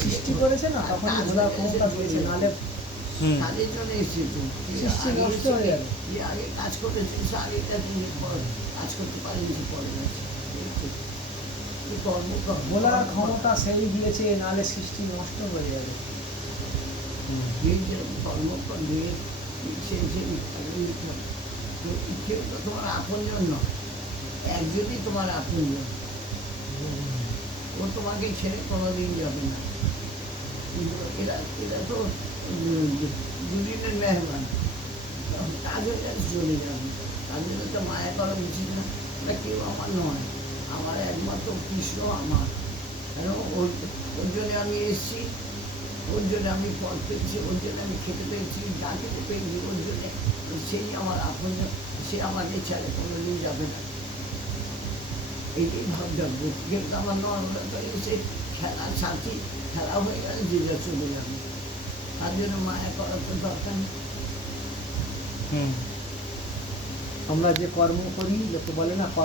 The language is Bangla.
সৃষ্টি করেছে না তখনই ভোলার ক্ষমতা পেয়েছে, নাহলে কাজের জন্য এসেছি তো সৃষ্টি নষ্ট হয়ে যাবে। যে আগে কাজ করেছি আগেটা তুমি কাজ করতে পারিনি পরে কর্ম ভোলার ক্ষমতা সেই দিয়েছে, নাহলে সৃষ্টি নষ্ট হয়ে যাবে। কর্ম করবে কেউ তো তোমার আপনজন নয়, একজনই তোমার আপনজন, ও তোমাকে ছেড়ে কোনোদিন যাবে না। এরা এরা তো দুদিনের মেহমান, কাজ হয়ে গেছে চলে যাবে, তার জন্য তো মায়া করা উচিত না। ওরা কেউ আমার নয়, আমার একমাত্র কৃষ্ণ আমার, কেন ওর জন্যে আমি এসেছি, ওর জন্য আমি পথ পেয়েছি, ওর জন্য আমি খেতে পেয়েছি, যা খেতে পেয়েছি ওর জন্যে, সেই আমার আপন, সে আমাকে ছেড়ে কোনোদিন যাবে না। এইটাই ভাবতে হবে, কিন্তু আমার নয়, ওরা তো এসে খেলার সাথী, খেলা হয়ে গেলে যে যা চলে যাবে, তার জন্য মায়া করার তো দরকার নেই। আমরা যে কর্ম করি, লোকে বলে না